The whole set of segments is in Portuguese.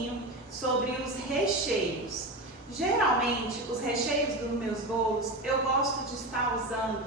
pouquinho sobre os recheios. Geralmente, os recheios dos meus bolos, eu gosto de estar usando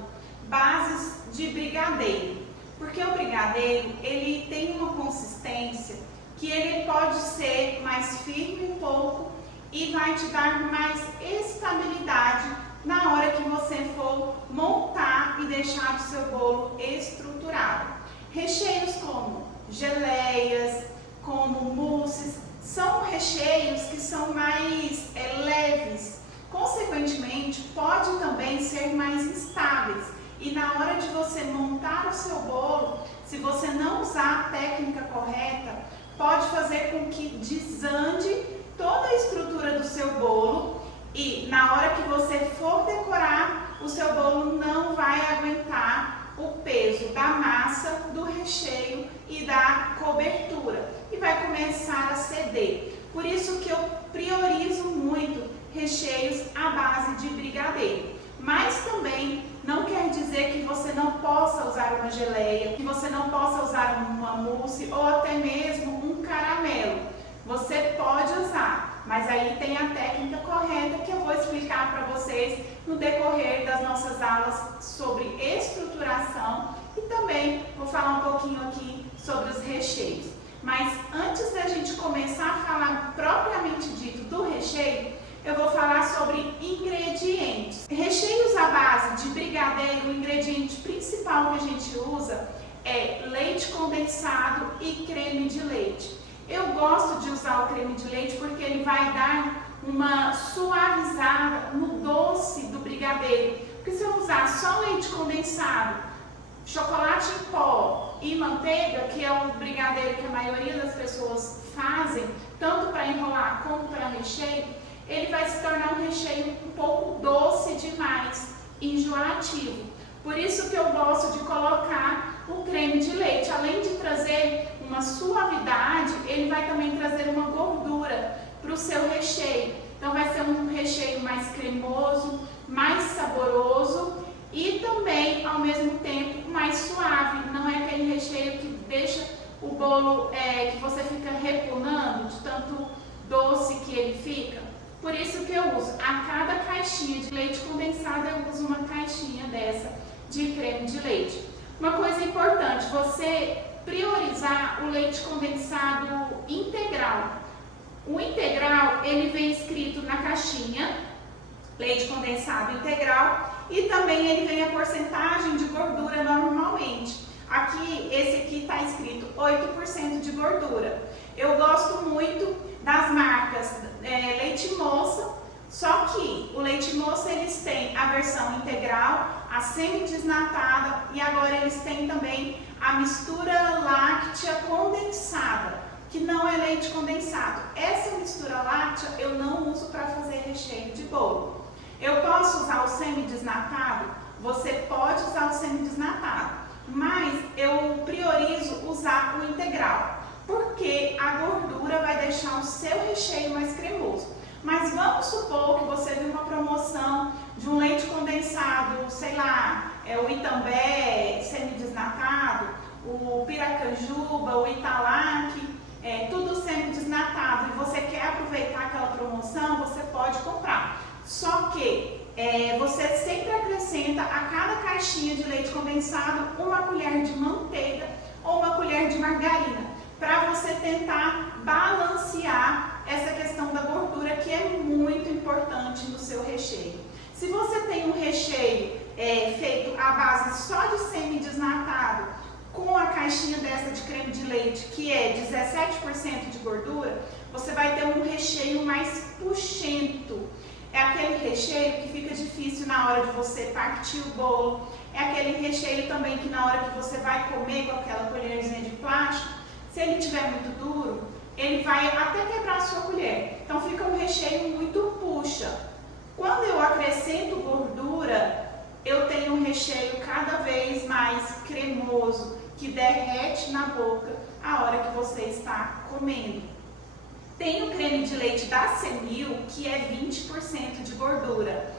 bases de brigadeiro, porque o brigadeiro, ele tem uma consistência que ele pode ser mais firme um pouco e vai te dar mais estabilidade na hora que você for montar e deixar o seu bolo estruturado. Recheios como geleias, como mousses, são recheios que são mais leves, consequentemente pode também ser mais instáveis, e na hora de você montar o seu bolo, se você não usar a técnica correta, pode fazer com que desande toda a estrutura do seu bolo, e na hora que você for decorar, o seu bolo não vai aguentar o peso da massa, do recheio e da cobertura, e vai começar a ceder. Por isso que eu priorizo muito recheios à base de brigadeiro. Mas também não quer dizer que você não possa usar uma geleia, que você não possa usar uma mousse ou até mesmo um caramelo. Você pode usar, mas aí tem a técnica correta que eu vou explicar para vocês no decorrer das nossas aulas sobre estruturação, e também vou falar um pouquinho aqui sobre os recheios. Mas antes da gente começar a falar propriamente dito do recheio, eu vou falar sobre ingredientes. Recheios à base de brigadeiro, o ingrediente principal que a gente usa é leite condensado e creme de leite. Eu gosto de usar o creme de leite porque ele vai dar uma suavizada no doce do brigadeiro. Porque se eu usar só leite condensado, chocolate em pó e manteiga, que é o brigadeiro que a maioria das pessoas fazem, tanto para enrolar como para recheio, ele vai se tornar um recheio um pouco doce demais, enjoativo. Por isso que eu gosto de colocar o creme de leite. Além de trazer uma suavidade, ele vai também trazer uma gordura para o seu recheio. Então vai ser um recheio mais cremoso, mais saboroso e também, ao mesmo tempo, mais suave. Não é aquele recheio que deixa o bolo, que você fica repunando de tanto doce que ele fica. Por isso que eu uso, a cada caixinha de leite condensado, eu uso uma caixinha dessa de creme de leite. Uma coisa importante, você priorizar o leite condensado integral. O integral, ele vem escrito na caixinha, leite condensado integral, e também ele vem a porcentagem de gordura normalmente. Aqui, esse aqui está escrito 8% de gordura. Eu gosto muito das marcas Leite Moça, só que o Leite Moça eles têm a versão integral, a semi-desnatada, e agora eles têm também a mistura láctea condensada, que não é leite condensado. Essa mistura láctea eu não uso para fazer recheio de bolo. Eu posso usar o semi-desnatado? Você pode usar o semi-desnatado, mas eu priorizo usar o integral, porque a gordura vai deixar o seu recheio mais cremoso. Mas vamos supor que você viu uma promoção de um leite condensado, sei lá, o Itambé semi-desnatado, o Piracanjuba, o Italac, tudo semi-desnatado, e você quer aproveitar aquela promoção, você pode comprar. Só que você sempre acrescenta a cada caixinha de leite condensado uma colher de manteiga ou uma colher de margarina, para você tentar balancear essa questão da gordura, que é muito importante no seu recheio. Se você tem um recheio feito à base só de semi-desnatado, com a caixinha dessa de creme de leite, que é 17% de gordura, você vai ter um recheio mais puxento. É aquele recheio que fica difícil na hora de você partir o bolo. É aquele recheio também que na hora que você vai comer com aquela colherzinha de plástico, se ele estiver muito duro, ele vai até quebrar a sua colher. Então fica um recheio muito puxa. Quando eu acrescento gordura, eu tenho um recheio cada vez mais cremoso, que derrete na boca a hora que você está comendo. Tem o creme de leite da Cenil, que é 20% de gordura.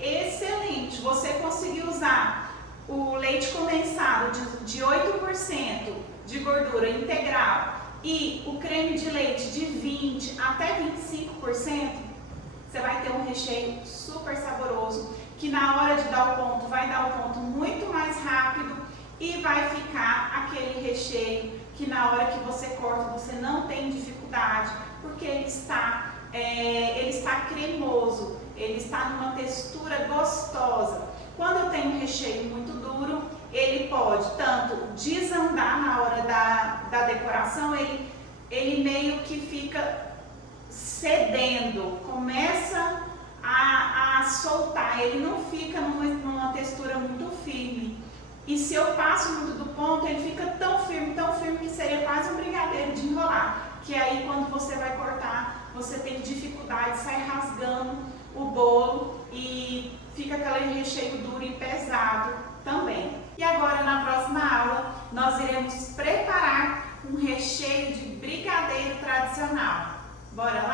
Excelente! Você conseguiu usar o leite condensado de 8% de gordura integral e o creme de leite de 20 até 25%, você vai ter um recheio super saboroso, que na hora de dar o ponto, vai dar o ponto muito mais rápido e vai ficar aquele recheio que na hora que você corta, você não tem dificuldade, porque ele está cremoso, ele está numa textura gostosa. Quando eu tenho um recheio muito duro, ele pode tanto desandar na hora da decoração, ele meio que fica cedendo, começa a soltar, ele não fica numa textura muito firme. E se eu passo muito do ponto, ele fica tão firme que seria quase um brigadeiro de enrolar. Que aí quando você vai cortar, você tem dificuldade, sai rasgando o bolo e fica aquele recheio duro e pesado também. E agora na próxima aula, nós iremos preparar um recheio de brigadeiro tradicional. Bora lá?